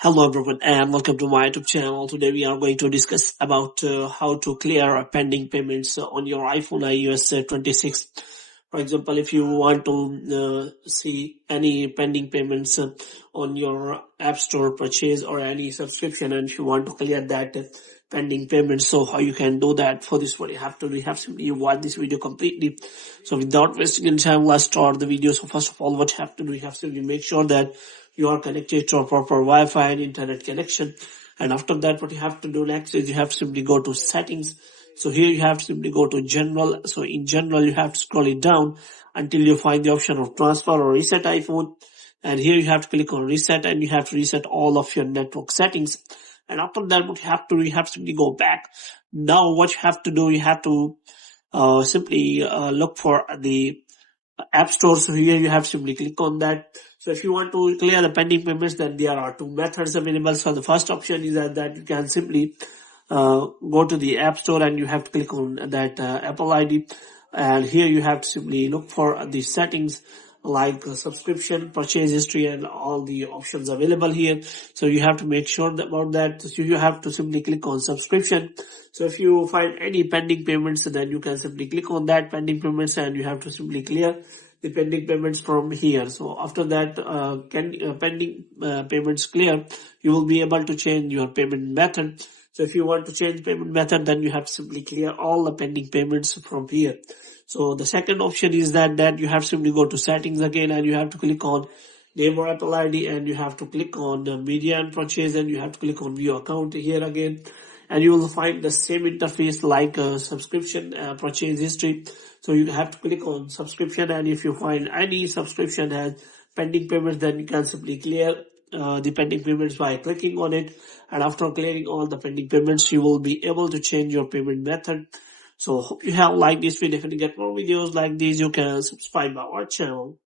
Hello everyone and welcome to my YouTube channel. Today we are going to discuss about how to clear pending payments on your iPhone iOS 26. For example, if you want to see any pending payments on your App Store purchase or any subscription, and if you want to clear that pending payments, so how you can do that? For this, what you have to do, you have simply watch this video completely. So without wasting any time, let's start the video. So first of all, what you have to do, you have to simply make sure that you are connected to a proper Wi-Fi and internet connection. And after that, what you have to do next is you have to simply go to settings. So here you have to simply go to general. So in general, you have to scroll it down until you find the option of transfer or reset iPhone. And here you have to click on reset and you have to reset all of your network settings. And after that, what you have to simply go back. Now what you have to do, you have to simply look for the App Store. So here you have to simply click on that. So if you want to clear the pending payments, then there are two methods available. So the first option is that you can simply go to the App Store and you have to click on that Apple ID. And here you have to simply look for the settings like subscription, purchase history, and all the options available here. So you have to make sure about that. So you have to simply click on subscription. So if you find any pending payments, then you can simply click on that pending payments and you have to simply clear the pending payments from here. So after that pending payments clear, you will be able to change your payment method. So if you want to change payment method, then you have to simply clear all the pending payments from here. So the second option is that you have to simply go to settings again and you have to click on name or Apple ID and you have to click on media and purchase and you have to click on view account here again. And you will find the same interface like subscription, purchase history. So you have to click on subscription, and if you find any subscription has pending payments, then you can simply clear the pending payments by clicking on it. And after clearing all the pending payments, you will be able to change your payment method. So hope you have liked this video. If you get more videos like these, you can subscribe our channel.